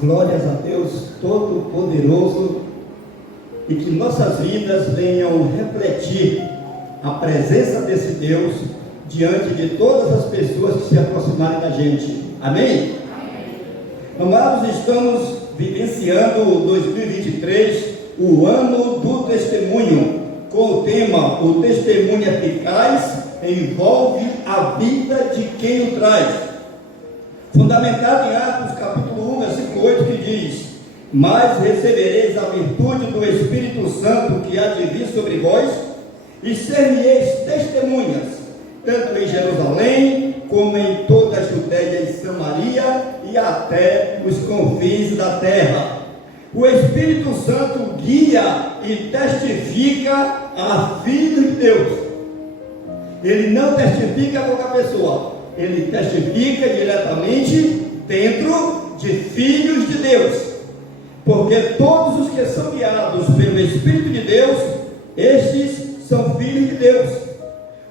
Glórias a Deus Todo-Poderoso, e que nossas vidas venham refletir a presença desse Deus diante de todas as pessoas que se aproximarem da gente. Amém? Amados, estamos vivenciando 2023, o ano do testemunho, com o tema: o testemunho eficaz envolve a vida de quem o traz. Fundamentado em Atos capítulo 1, versículo 8, que diz: mas recebereis a virtude do Espírito Santo que há de vir sobre vós, e ser-me-eis testemunhas, tanto em Jerusalém, como em toda a Judéia e Samaria, e até os confins da terra. O Espírito Santo guia e testifica a filhos de Deus. Ele não testifica a qualquer pessoa, ele testifica diretamente dentro de filhos de Deus, porque todos os que são guiados pelo Espírito de Deus, estes são filhos de Deus.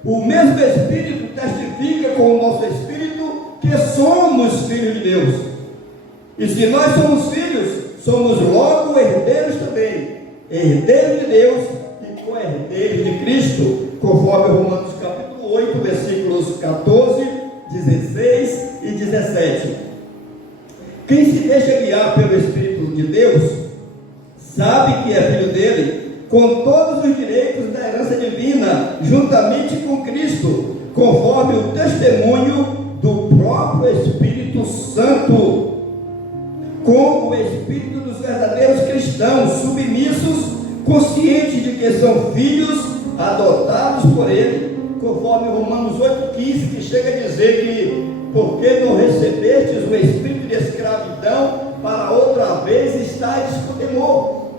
O mesmo Espírito testifica com o nosso Espírito que somos filhos de Deus, e se nós somos filhos, somos logo herdeiros também, herdeiros de Deus e co-herdeiros de Cristo, conforme Romanos capítulo 8, versículos 14, 16 e 17. Quem se deixa guiar pelo Espírito de Deus, sabe que é filho dele, com todos os direitos da herança divina, juntamente com Cristo, conforme o testemunho do próprio Espírito Santo, como o Espírito dos verdadeiros cristãos, submissos, conscientes de que são filhos adotados por ele, conforme Romanos 8,15, que chega a dizer que porque não recebestes o espírito de escravidão para outra vez estáis com temor.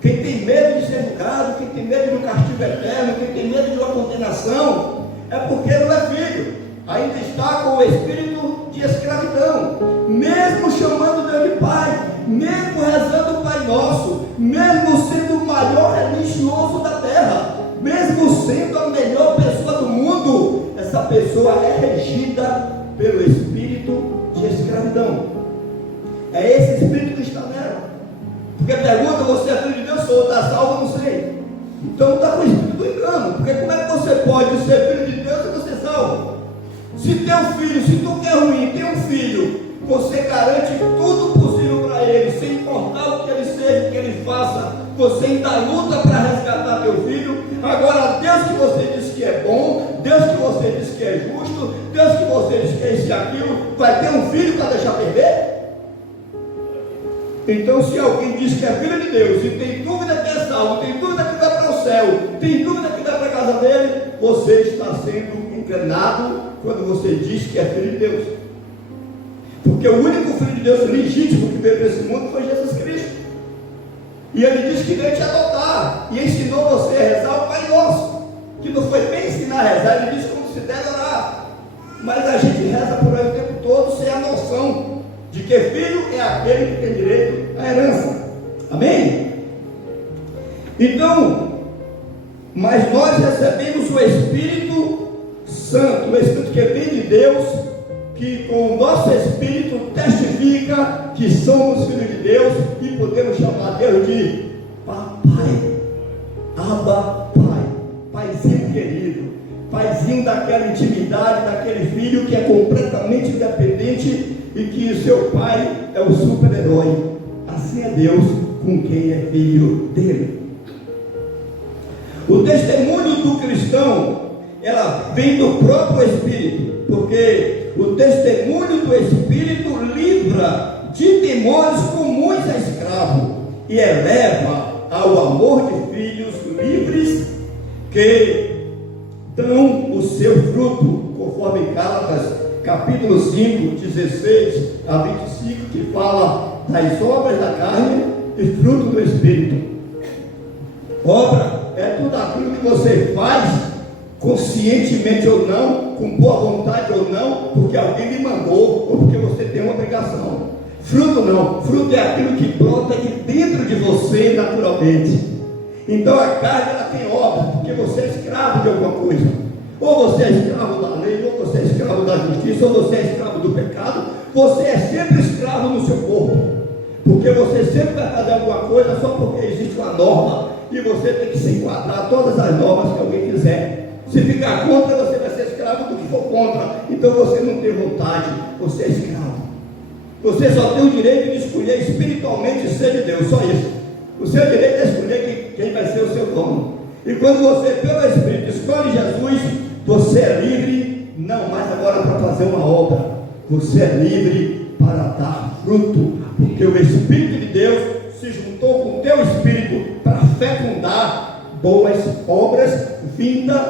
Quem tem medo de ser julgado, quem tem medo do castigo eterno, quem tem medo de uma condenação, é porque não é filho, ainda está com o espírito de escravidão, mesmo chamando Deus de Pai, mesmo rezando o Pai Nosso, mesmo sendo o maior religioso da terra, mesmo sendo a melhor pessoa do mundo, essa pessoa é regida pelo espírito de escravidão. É esse espírito que está nela. Porque pergunta: você é filho de Deus? Ou está salvo? Não sei. Então está com o espírito do engano. Porque como é que você pode ser filho de Deus e você é salvo? Se teu filho, se tu quer ruim, tem um filho, você garante tudo possível para ele, sem importar o que ele seja, o que ele faça, você ainda luta para resgatar teu filho. Agora, Deus que você diz que é bom, Deus que você diz que é justo, Deus que você diz que é isso e aquilo, vai ter um filho para deixar perder? Então, se alguém diz que é filho de Deus e tem dúvida que é salvo, tem dúvida que vai para o céu, tem dúvida que vai para a casa dele, você está sendo enganado quando você diz que é filho de Deus. Porque o único filho de Deus legítimo que veio para esse mundo foi Jesus Cristo. E ele disse que veio te adotar e ensinou você a rezar o Pai Nosso, que não foi bem ensinar a rezar, ele disse como se deve orar. Mas a gente reza por aí o tempo todo sem a noção de que filho é aquele que tem direito à herança. Amém? Então, mas nós recebemos o Espírito Santo, o Espírito que vem de Deus, que com o nosso Espírito testifica que somos filhos de Deus e podemos chamar Deus de Papai, Abba Pai, Paizinho querido, Paizinho daquela intimidade, daquele filho que é completamente independente e que o seu pai é o super-herói. Assim é Deus com quem é filho dele. O testemunho do cristão, ela vem do próprio Espírito, porque o testemunho do Espírito livra de temores comuns a escravo e eleva ao amor de filhos livres que dão o seu fruto, conforme Gálatas capítulo 5, 16 a 25, que fala das obras da carne e fruto do Espírito. Obra é tudo aquilo que você faz, conscientemente ou não, com boa vontade ou não, porque alguém lhe mandou, ou porque você tem uma obrigação. Fruto não, fruto é aquilo que brota de dentro de você naturalmente. Então a carne, ela tem obra, porque você é escravo de alguma coisa. Ou você é escravo da lei, ou você é escravo da justiça, ou você é escravo do pecado. Você é sempre escravo no seu corpo. sempre vai fazer alguma coisa só porque existe uma norma e você tem que se enquadrar todas as normas que alguém quiser. Se ficar contra, você vai ser escravo do que for contra. Então você não tem vontade, você é escravo. Você só tem o direito de escolher espiritualmente ser de Deus, só isso. O seu direito é escolher quem vai ser o seu dono. E quando você, pelo Espírito, escolhe Jesus, você é livre, não mais agora para fazer uma obra. Você é livre para dar fruto, porque o Espírito de Deus se juntou com o teu Espírito para fecundar boas obras vindas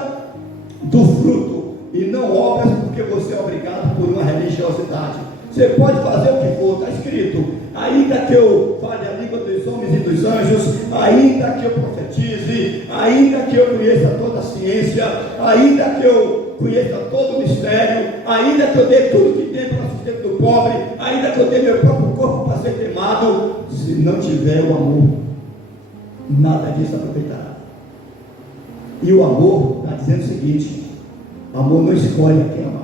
do fruto, e não obras porque você é obrigado por uma religiosidade. Você pode fazer o que for, está escrito: ainda que eu fale a língua dos homens e dos anjos, ainda que eu profetize, ainda que eu conheça toda a ciência, ainda que eu conheça todo o mistério, ainda que eu dê tudo que tem para o sustento do pobre, ainda que eu dê meu próprio corpo para ser queimado, se não tiver o amor, nada disso aproveitará. E o amor está dizendo o seguinte: amor não escolhe a quem amar.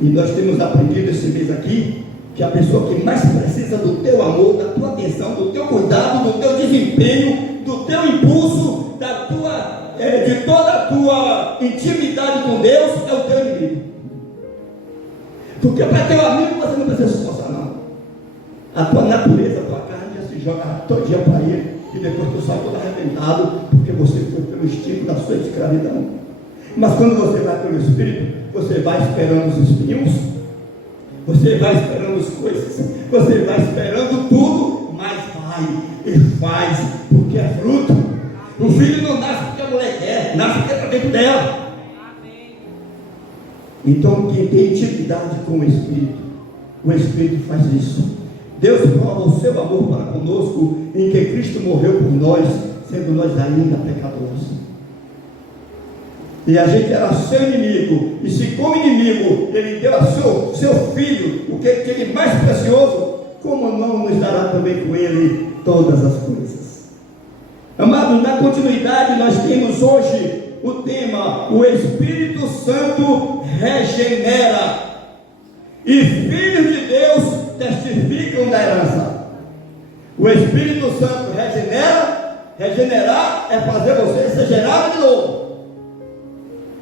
E nós temos aprendido esse mês aqui que a pessoa que mais precisa do teu amor, da tua atenção, do teu cuidado, do teu desempenho, do teu impulso, de toda a tua intimidade com Deus, é o teu inimigo. Porque para teu amigo você não precisa se esforçar, não. A tua natureza, a tua carne já se joga todo dia para ele, e depois tu sai todo arrebentado, porque você foi pelo instinto da sua escravidão. Mas quando você vai pelo Espírito, você vai esperando os espinhos, você vai esperando as coisas, você vai esperando tudo, mas vai e faz, porque é fruto. O filho não nasce porque a mulher quer, nasce porque está dentro dela. Então quem tem intimidade com o Espírito faz isso. Deus prova o seu amor para conosco em que Cristo morreu por nós, sendo nós ainda pecadores. E a gente era seu inimigo, e se como inimigo ele deu a seu filho, o que ele mais precioso, como não nos dará também com ele todas as coisas? Amados, na continuidade nós temos hoje o tema: o Espírito Santo regenera, e filhos de Deus testificam da herança. O Espírito Santo regenerar é fazer você ser gerado de novo.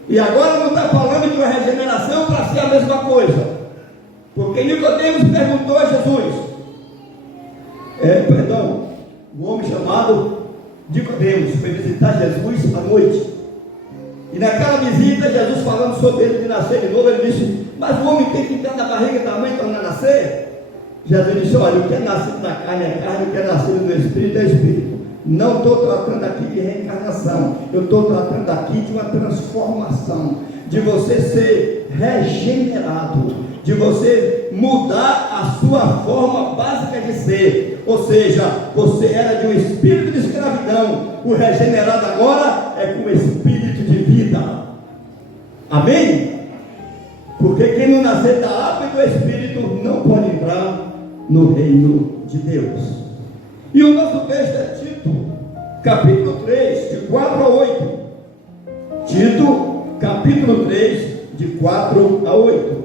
E agora não está falando de uma regeneração para ser a mesma coisa, porque Nicodemos perguntou a Jesus, o homem chamado Nicodemos foi visitar Jesus à noite, e naquela visita, Jesus falando sobre ele de nascer de novo, ele disse: mas o homem tem que entrar na barriga da mãe para não nascer? Jesus disse: olha, o que é nascido na carne é carne, o que é nascido no Espírito é Espírito. Não estou tratando aqui de reencarnação, eu estou tratando aqui de uma transformação, de você ser regenerado, de você mudar a sua forma básica de ser. Ou seja, você era de um espírito de escravidão, o regenerado agora é com espírito de vida. Amém? Porque quem não nascer da água e do Espírito não pode entrar no reino de Deus. E o nosso texto é Tito, capítulo 3, de 4 a 8. Tito, capítulo 3, de 4 a 8.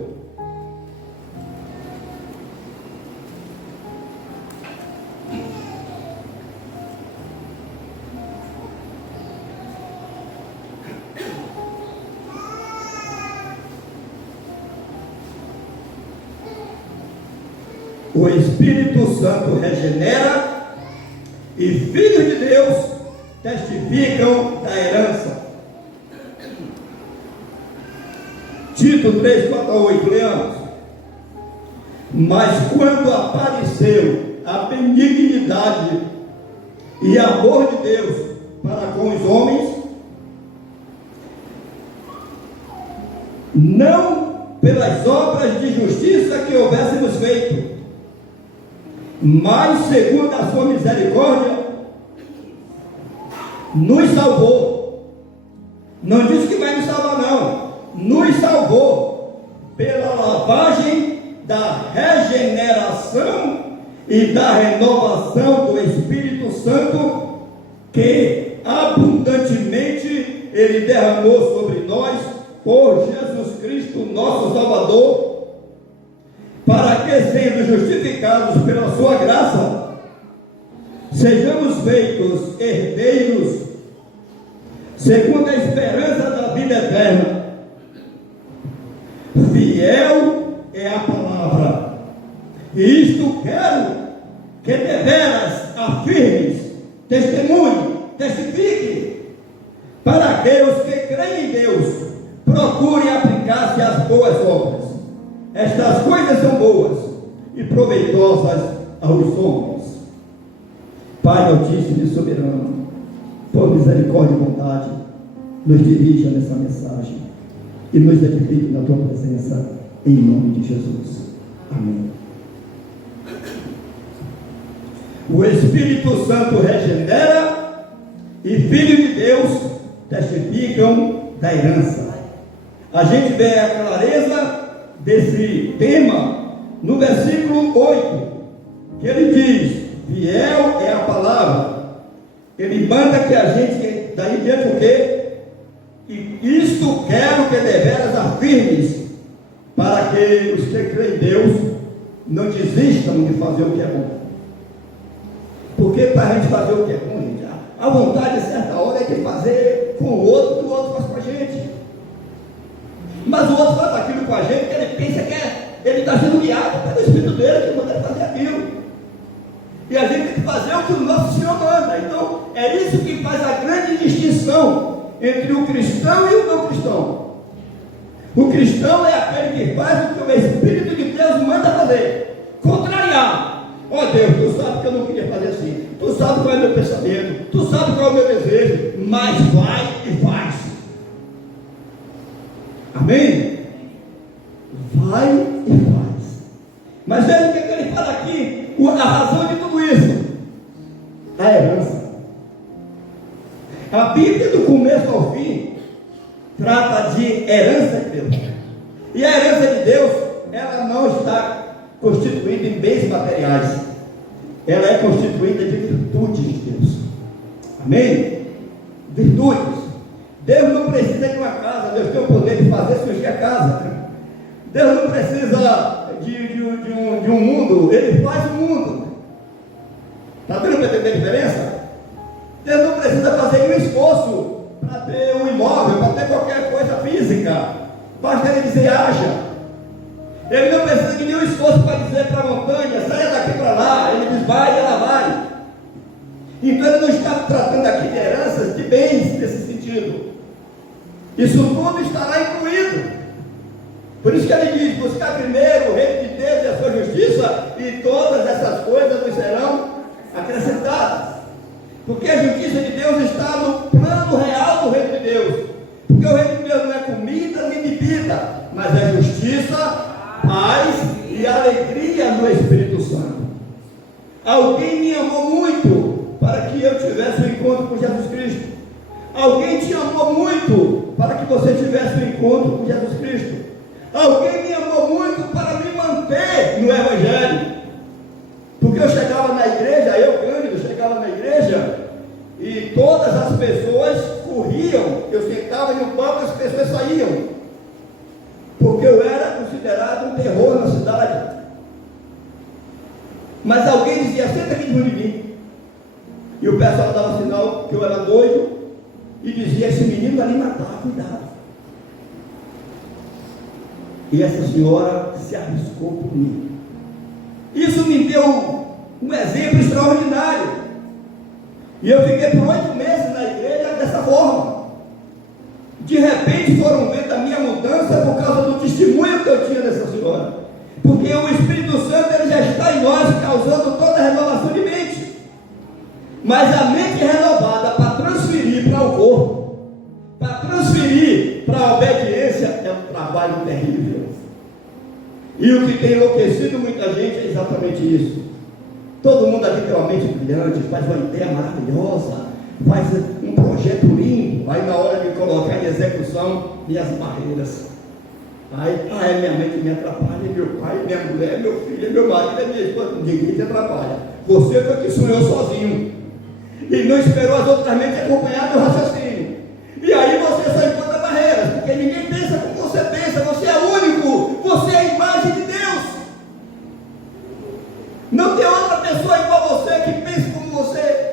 O Espírito Santo regenera, e filhos de Deus testificam da herança. Tito 3, 4 a 8, leamos. Mas quando apareceu a benignidade e amor de Deus para com os homens, não pelas obras de justiça que houvéssemos feito, mas segundo a sua misericórdia, nos salvou. Não diz que vai nos salvar, não. Nos salvou pela lavagem da regeneração e da renovação do Espírito Santo, que abundantemente Ele derramou sobre nós por Jesus Cristo, nosso Salvador, para que, sendo justificados pela sua graça, sejamos feitos herdeiros, segundo a esperança da vida eterna. Fiel é a palavra, e isto quero que deveras afirmes, testemunhe, testifique, para que os que creem em Deus procurem aplicar-se às boas obras. Estas coisas são boas e proveitosas aos homens. Pai Altíssimo e Soberano, por misericórdia e bondade, nos dirija nessa mensagem e nos edifique na tua presença, em nome de Jesus. Amém. O Espírito Santo regenera e Filho de Deus testificam da herança. A gente vê a clareza desse tema no versículo 8, que ele diz: fiel é a palavra. Ele manda que a gente, daí diante o quê? E isto quero que deveras afirmes, para que os que creem em Deus não desistam de fazer o que é bom. Porque para a gente fazer o que é bom, gente, a vontade, a certa hora, é de fazer com o outro, que o outro faz com a gente. Mas o outro faz aquilo com a gente, que ele pensa que ele está sendo guiado pelo Espírito dele, que manda ele fazer aquilo. E a gente tem que fazer o que o nosso Senhor manda. Então, é isso que faz a grande distinção entre o cristão e o não cristão. O cristão é aquele que faz o que o Espírito de Deus manda fazer. Contrariar. Ó Deus, tu sabe que eu não queria fazer assim. Tu sabe qual é o meu pensamento. Tu sabe qual é o meu desejo. Mas vai e faz. Amém? Vai e faz. Mas veja o que ele fala aqui. A razão de tudo isso. A herança. A Bíblia, do começo ao fim, trata de herança de Deus. E a herança de Deus, ela não está constituída em bens materiais. Ela é constituída de virtudes de Deus. Amém? Virtudes. Deus não precisa de uma casa. Deus tem o poder de fazer surgir a casa. Deus não precisa de um mundo. Ele faz o mundo. Está vendo para entender a diferença? Deus não precisa fazer nenhum esforço para ter um imóvel, para ter qualquer coisa física. Basta ele dizer haja. Ele não precisa de nenhum esforço para dizer para a montanha, saia daqui para lá. Ele diz vai e ela vai. Então ele não está tratando aqui de heranças, de bens nesse sentido. Isso tudo estará incluído. Por isso que ele diz: buscar primeiro o reino de Deus e a sua justiça, e todas essas coisas nos serão acrescentadas. Porque a justiça de Deus está no plano real do reino de Deus. Porque o reino de Deus não é comida nem bebida, mas é justiça, paz e alegria no Espírito Santo. Alguém me amou muito para que eu tivesse um encontro com Jesus Cristo. Alguém te amou muito para que você tivesse um encontro com Jesus Cristo. Alguém me amou muito para me manter no Evangelho. Porque eu chegava na igreja, eu, Cândido, chegava na igreja e todas as pessoas corriam. Eu sentava no palco e as pessoas saíam. Porque eu era considerado um terror na cidade. Mas alguém dizia: senta aqui junto de mim. E o pessoal dava sinal que eu era doido e dizia: esse menino vai lhe matar, cuidado. E essa senhora se arriscou por mim. Isso me deu um exemplo extraordinário. E eu fiquei por 8 meses na igreja dessa forma. De repente foram vendo a minha mudança por causa do testemunho que eu tinha dessa senhora. Porque o Espírito Santo, ele já está em nós, causando toda a renovação de mente. Mas a mente renovada para transferir para o corpo, para transferir para a obediência, é um trabalho terrível. E o que tem enlouquecido muita gente é exatamente isso. Todo mundo aqui tem uma mente brilhante, faz uma ideia maravilhosa, faz um projeto lindo, aí na hora de colocar em execução, e as barreiras. Aí minha mente me atrapalha, meu pai, minha mulher, meu filho, meu marido, minha esposa, ninguém te atrapalha. Você foi que sonhou sozinho e não esperou as outras mentes acompanhar teu raciocínio. E aí você só encontra barreiras, porque ninguém pensa como você pensa. Você é único, você é a imagem de Deus. Não tem outra pessoa igual a você que pense como você.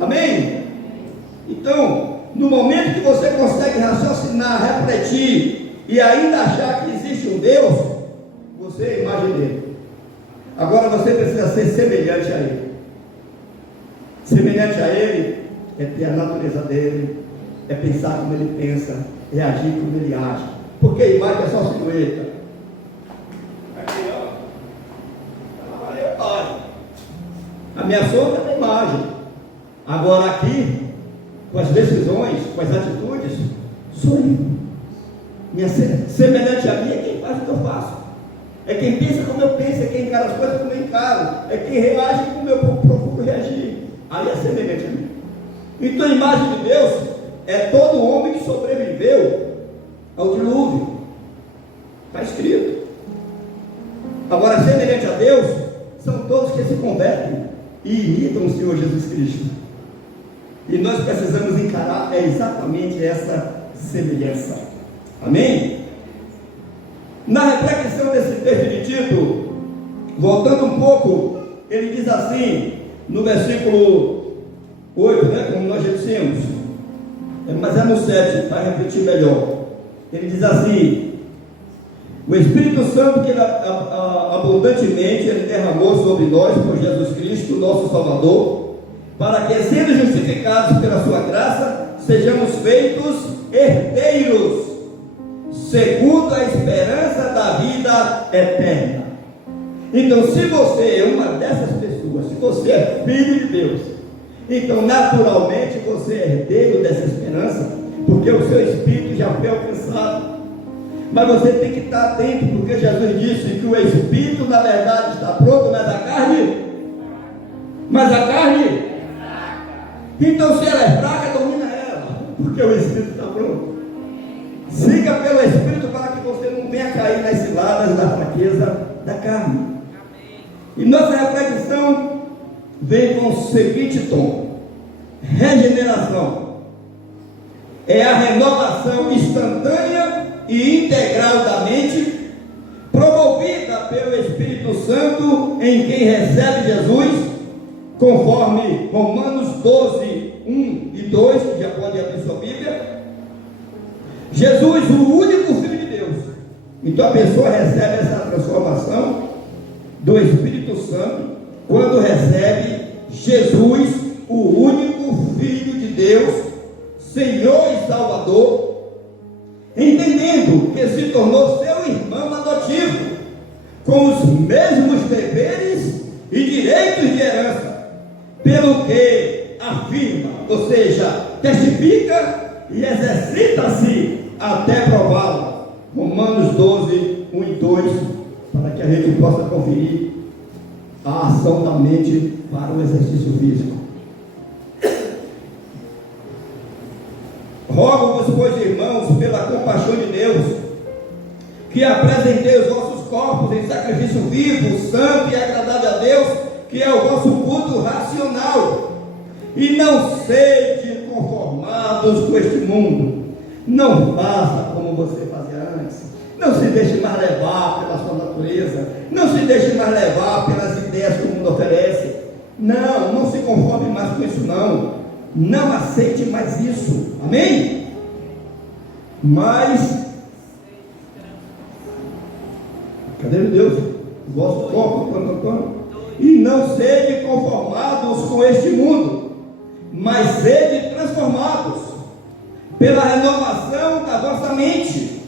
Amém? Então, no momento que você consegue raciocinar, refletir e ainda achar que existe um Deus, você é a imagem dele. Agora você precisa ser semelhante a ele. Semelhante a ele é ter a natureza dele, é pensar como ele pensa, é agir como ele age. Porque a imagem é só silhueta. Aqui, ó. Ela imagem. A minha sombra é a imagem. Agora aqui, com as decisões, com as atitudes, sou eu. Semelhante a mim é quem faz o que eu faço. É quem pensa como eu penso, é quem encara as coisas como eu encaro, é quem reage como eu procuro reagir. Aí é semelhante a mim. Então a imagem de Deus é todo homem que sobreviveu ao dilúvio. Está escrito. Agora, semelhante a Deus, são todos que se convertem e imitam o Senhor Jesus Cristo. E nós precisamos encarar exatamente essa semelhança. Amém? Na reflexão desse texto de Tito, voltando um pouco, ele diz assim, no versículo 8, né, como nós já dissemos, mas é no 7, para repetir melhor. Ele diz assim: o Espírito Santo que abundantemente ele derramou sobre nós por Jesus Cristo, nosso Salvador, para que, sendo justificados pela sua graça, sejamos feitos herdeiros, segundo a esperança da vida eterna. Então, se você é uma dessas pessoas, se você é filho de Deus, então naturalmente você é herdeiro dessa esperança, porque o seu espírito já foi alcançado. Mas você tem que estar atento, porque Jesus disse que o espírito na verdade está pronto, mas a carne então, se ela é fraca, domina ela, porque o espírito está pronto. Siga pelo espírito para que você não venha cair nas ciladas da fraqueza da carne. E nossa reflexão vem com o seguinte tom: regeneração é a renovação instantânea e integral da mente, promovida pelo Espírito Santo em quem recebe Jesus, conforme Romanos 12, 1 e 2, que já pode abrir sua Bíblia. Jesus, o único Filho de Deus. Então a pessoa recebe essa transformação do Espírito Santo quando recebe Jesus, o único Filho de Deus, Senhor e Salvador, entendendo que se tornou seu irmão adotivo, com os mesmos deveres e direitos de herança, pelo que afirma, ou seja, testifica e exercita-se até prová-lo. Romanos 12, 1 e 2, para que a gente possa conferir a ação da mente para o exercício físico. Rogo-vos, pois, irmãos, pela compaixão de Deus, que apresentei os vossos corpos em sacrifício vivo, santo e agradável a Deus, que é o vosso culto racional. E não sede conformados com este mundo. Não faça como você fazia antes. Não se deixe mais levar pela sua natureza. Não se deixe mais levar pelas ideias que o mundo oferece. Não se conforme mais com isso não. Não aceite mais isso. Amém? Mas, cadê Deus? O vosso corpo, e não sede conformados com este mundo, mas sede transformados pela renovação da vossa mente,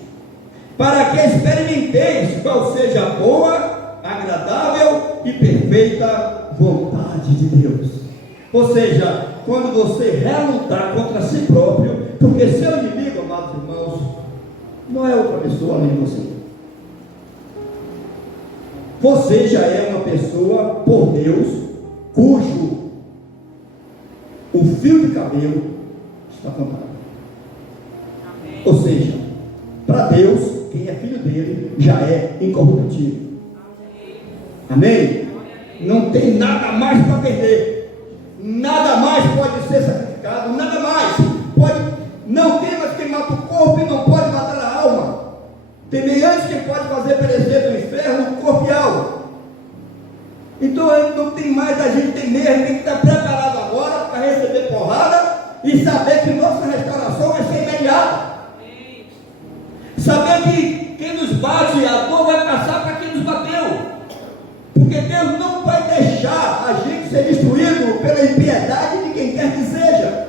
para que experimenteis qual seja a boa, agradável e perfeita vontade de Deus. Ou seja, quando você relutar contra si próprio, porque seu inimigo, amados irmãos, não é outra pessoa além de você. Você já é uma pessoa por Deus, cujo o fio de cabelo está tampado. Ou seja, para Deus, quem é filho dele já é incorruptível. Amém? Não tem nada mais para perder. Nada mais pode ser sacrificado, nada mais não temas quem mata o corpo e não pode matar a alma. Temer antes quem pode fazer perecer do inferno o corpo e a alma. Então não tem mais, a gente tem mesmo, tem que estar preparado agora para receber porrada e saber que nossa restauração vai ser imediata. Saber que quem nos bate, a dor vai passar para quem nos bateu. Porque Deus não vai deixar a gente ser destruído pela impiedade de quem quer que seja.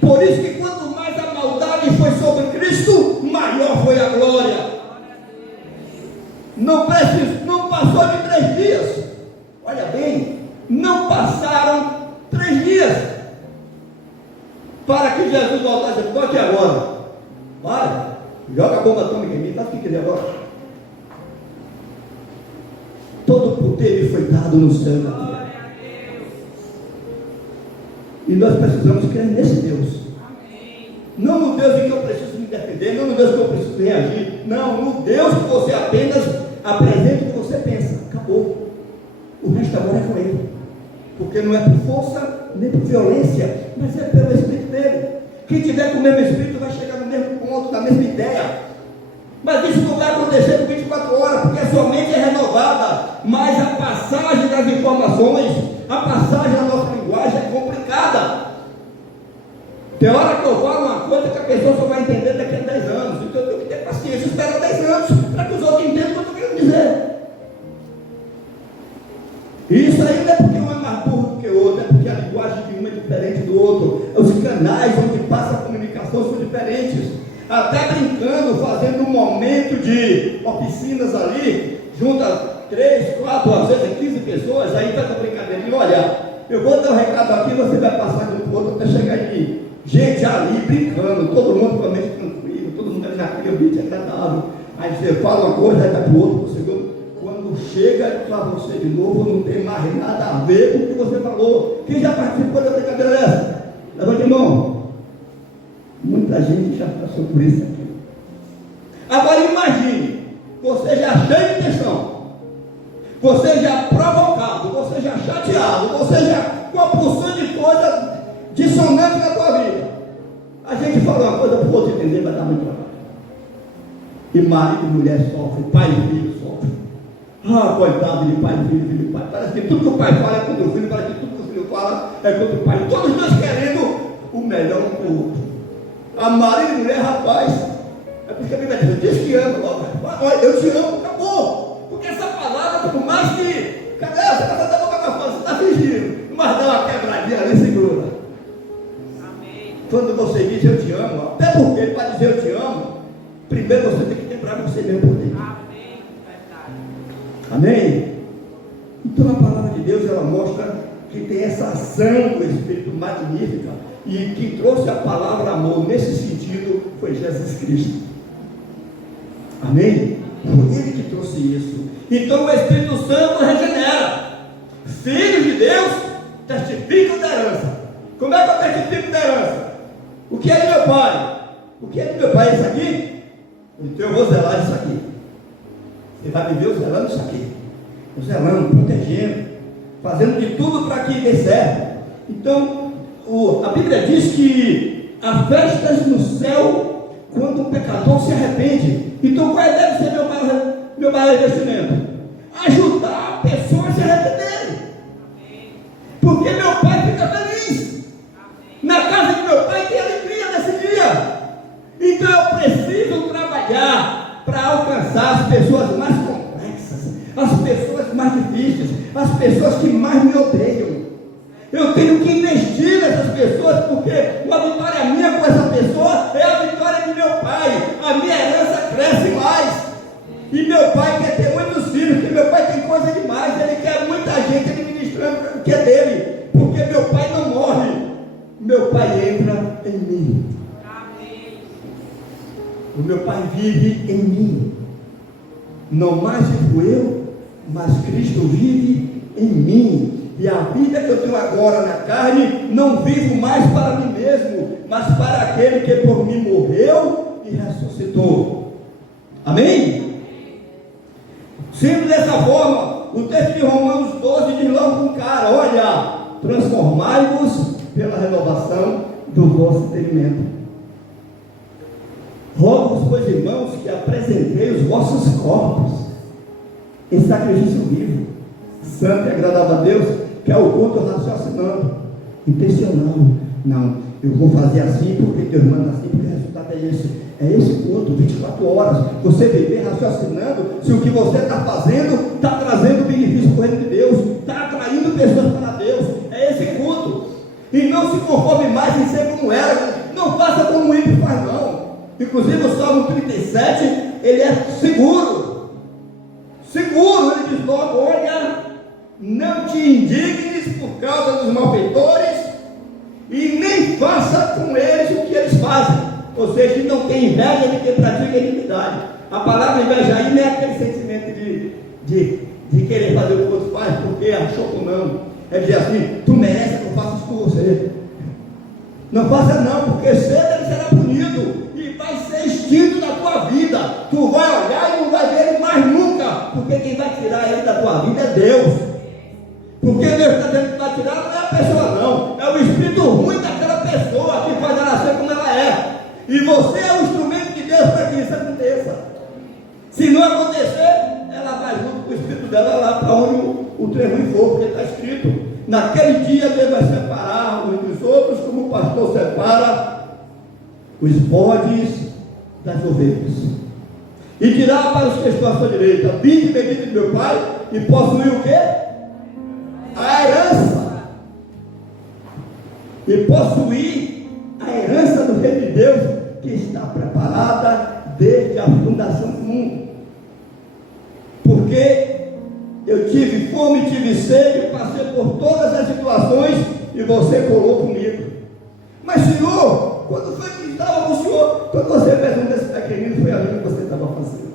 Por isso que quanto mais a maldade foi sobre Cristo, maior foi a glória. Não passou de 3 dias. Olha bem, não passaram 3 dias para que Jesus voltasse. Estou aqui agora. Vai, joga a bomba atômica em mim, faz o que quiser agora. Todo o poder me foi dado no céu e na terra. E nós precisamos crer nesse Deus. Não no Deus em que eu preciso me defender, não no Deus que eu preciso reagir. Não, no Deus que você apenas apresenta o que você pensa. Acabou. O resto agora é com Ele. Porque não é por força, nem por violência, mas é pelo Espírito dele. Quem tiver com o mesmo Espírito vai chegar no mesmo ponto, na mesma ideia. Mas isso não vai acontecer por 24 horas, porque a sua mente é renovada. Mas a passagem das informações, a passagem da nossa linguagem é complicada. Tem hora que eu falo uma coisa que a pessoa só vai entender daqui a 10 anos. Então eu tenho que ter paciência, esperar 10 anos para que os outros entendam o que eu estou querendo dizer. E isso aí não é porque um é mais burro do que o outro, é porque a linguagem de um é diferente do outro. Os canais onde passa a comunicação são diferentes. Até brincando, fazendo um momento de oficinas ali, junta 3, 4, às vezes 15 pessoas, aí faz a brincadeirinha, olha, eu vou dar um recado aqui, você vai passar de um outro até chegar aqui. Gente ali brincando, todo mundo com a mente tranquila, todo mundo ali naquele ambiente agradável. Aí você fala uma coisa, aí vai para o outro, pro segundo. Quando chega para você de novo, não tem mais nada a ver com o que você falou. Quem já participou da brincadeira dessa? Levante a mão. Muita gente já passou por isso aqui. Agora imagine, você já cheio de tensão, você já provocado, você já chateado, você já com uma porção de coisa dissonante na tua vida. A gente fala uma coisa para o outro entender, vai dar muito trabalho. E marido e mulher sofrem, pai e filho sofrem. Ah, coitado de pai, filho de pai. Parece que tudo que o pai fala é contra o filho, parece que tudo que o filho fala é contra o pai. Todos nós querendo o melhor um para o outro. A marido e mulher, rapaz, é porque a Bíblia diz que ama, olha, eu te amo, acabou. Porque essa palavra, por mais que, cadê? Você está dando a boca para fora, você está fingindo, mas dá uma quebradinha ali, segura. Amém. Quando você diz eu te amo, até porque para dizer eu te amo, primeiro você tem que lembrar você mesmo por dentro. Amém. Amém? Então a palavra de Deus, ela mostra que tem essa ação do Espírito magnífica. E quem trouxe a palavra amor nesse sentido foi Jesus Cristo. Amém? Foi Ele que trouxe isso. Então o Espírito Santo regenera. Filhos de Deus testificam da herança. Como é que eu testifico da herança? O que é de meu pai? O que é de meu pai é isso aqui? Então eu vou zelar isso aqui. Você vai me ver zelando isso aqui. Zelando, protegendo, fazendo de tudo para que dê certo. Então a Bíblia diz que há festas no céu quando o pecador se arrepende. Então qual deve ser meu maior investimento? Ajudar a pessoa a se arrependerem. Porque meu pai fica feliz. Na casa de meu pai tem alegria nesse dia. Então eu preciso trabalhar para alcançar as pessoas mais complexas, as pessoas mais difíceis, as pessoas que mais me odeiam. Eu tenho que investir nessas pessoas, porque uma vitória minha com essa pessoa é a vitória de meu pai. A minha herança cresce mais. E meu pai quer ter muitos filhos, porque meu pai tem coisa demais. Ele quer muita gente administrando o que é dele, porque meu pai não morre. Meu pai entra em mim. O meu pai vive em mim. Não mais vivo eu, mas Cristo vive em mim. E a vida que eu tenho agora na carne, não vivo mais para mim mesmo, mas para aquele que por mim morreu e ressuscitou. Amém? Sendo dessa forma, o texto de Romanos 12 diz logo com cara: olha, transformai-vos pela renovação do vosso entendimento. Rogo-vos, pois, irmãos, que apresentei os vossos corpos em sacrifício vivo, santo e agradável a Deus, que é o culto raciocinando, intencional. Não, eu vou fazer assim porque Deus manda assim, porque o resultado é esse. É esse culto, 24 horas. Você viver raciocinando se o que você está fazendo está trazendo benefício para o reino de Deus, está atraindo pessoas para Deus. É esse culto. E não se conforme mais em ser como era. Não faça como o ímpio faz, não. Inclusive o Salmo 37, ele é seguro. Seguro, ele diz logo: olha, não te indignes por causa dos malfeitores, e nem faça com eles o que eles fazem. Ou seja, não tem inveja de quem pratica a iniquidade. A palavra inveja aí não é aquele sentimento de querer fazer o que o outro faz porque achou que não. É dizer assim: tu merece que eu faça isso com você. Não faça não, porque cedo ele será punido e vai ser extinto na tua vida. Tu vai olhar e não vai ver ele mais nunca, porque quem vai tirar ele da tua vida é Deus. Porque Deus está dizendo que vai tirar não é a pessoa não, é o espírito ruim daquela pessoa que faz ela ser como ela é. E você é o instrumento de Deus para que isso aconteça. Se não acontecer, ela vai junto com o espírito dela lá para onde o trem ruim for, porque está escrito: naquele dia Deus vai separar uns dos outros, como o pastor separa os bodes das ovelhas. E dirá para os que estão à sua direita: vinde bendito de meu Pai, e possuir o quê? A herança. E possuir a herança do reino de Deus, que está preparada desde a fundação do mundo. Porque eu tive fome, tive sede, passei por todas as situações e você colou comigo. Mas Senhor, quando foi que estava com o Senhor? Quando você fez um desses pequeninos, foi ali que você estava fazendo.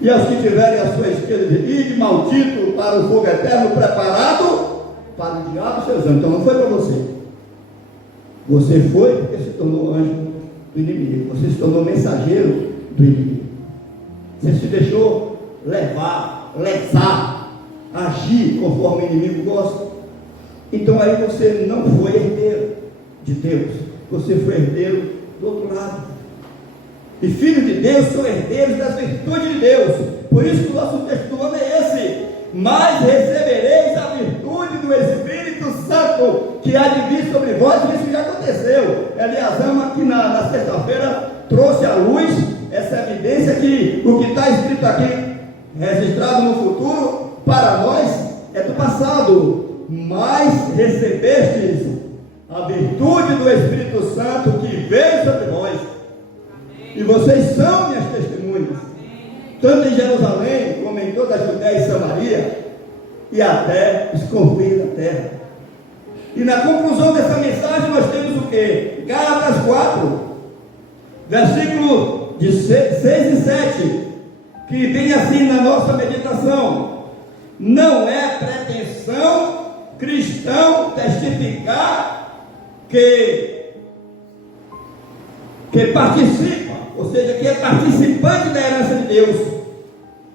E aos que tiverem a sua esquerda, ide maldito para o fogo eterno preparado para o diabo e seus anjos. Então não foi para você. Você foi porque se tornou anjo do inimigo. Você se tornou mensageiro do inimigo. Você se deixou levar, lesar, agir conforme o inimigo gosta. Então aí você não foi herdeiro de Deus. Você foi herdeiro do outro lado. E filhos de Deus são herdeiros das virtudes de Deus. Por isso que o nosso texto do ano é esse: mas recebereis a virtude do Espírito Santo, que há de vir sobre vós. Isso já aconteceu. Eliasama, aqui na sexta-feira, trouxe à luz essa evidência que o que está escrito aqui, registrado no futuro, para nós é do passado. Mas recebestes a virtude do Espírito Santo que veio sobre vós. E vocês são minhas testemunhas, tanto em Jerusalém, como em toda a Judéia e Samaria, e até os confins da terra. E na conclusão dessa mensagem nós temos o que? Gálatas 4, versículo de 6 e 7, que vem assim na nossa meditação: não é pretensão cristão testificar que participa, ou seja, que é participante da herança de Deus.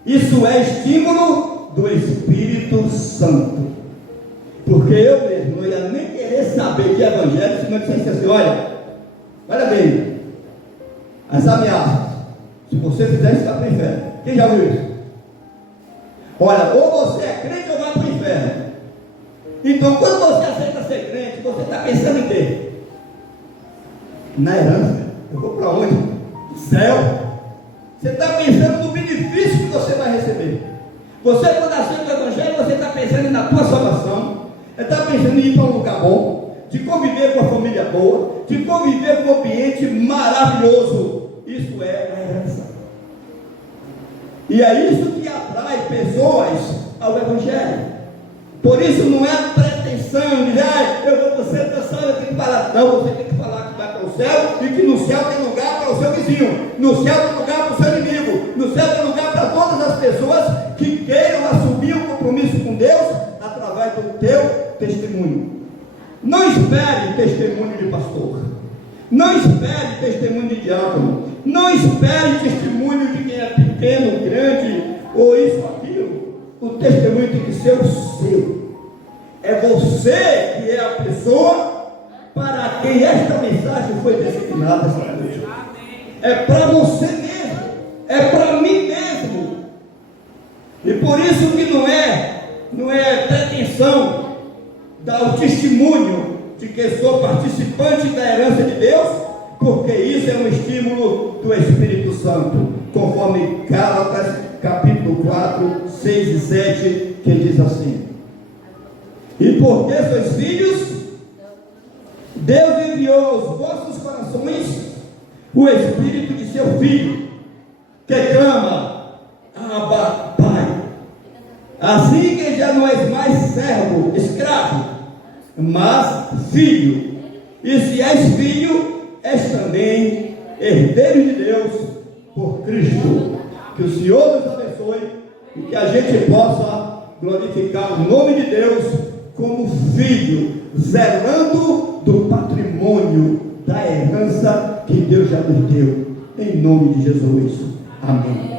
Isso é estímulo do Espírito Santo. Porque eu mesmo não ia nem querer saber de evangelho se não dissesse assim: olha bem, as ameaças, se você fizer isso, vai para o inferno. Quem já ouviu isso? Olha, ou você é crente ou vai para o inferno. Então, quando você aceita ser crente, você está pensando em quê? Na herança. Eu vou para onde? No céu. Você está pensando no benefício que você vai receber. Você, quando aceita o evangelho, você está pensando na tua salvação. Você está pensando em ir para um lugar bom, de conviver com a família boa, de conviver com um ambiente maravilhoso. Isso é a herança. E é isso que atrai pessoas ao evangelho. Por isso não é pretensão de dizer: eu vou para o céu, eu tenho que falar. Não, você tem que falar que vai para o céu e que no céu tem lugar para o seu vizinho, no céu tem lugar para o seu inimigo, no céu tem lugar para todas as pessoas que queiram assumir um compromisso com Deus através do teu testemunho. Não espere testemunho de pastor, não espere testemunho de diácono, não espere testemunho de quem é pequeno, grande, ou isso ou aquilo. O testemunho tem que ser o seu. É você que é a pessoa para quem esta mensagem foi destinada essa noite. É para você mesmo. É para mim mesmo. E por isso que não é pretensão dar o testemunho de que sou participante da herança de Deus, porque isso é um estímulo do Espírito Santo, conforme Gálatas capítulo 4, 6 e 7, que diz assim: e porque sois filhos, Deus enviou aos vossos corações o Espírito de seu Filho, que clama: Abba, Pai. Assim que já não és mais servo, escravo, mas filho. E se és filho, és também herdeiro de Deus por Cristo. Que o Senhor nos abençoe e que a gente possa glorificar o nome de Deus como filho, zelando do patrimônio da herança que Deus já nos deu, em nome de Jesus. Amém.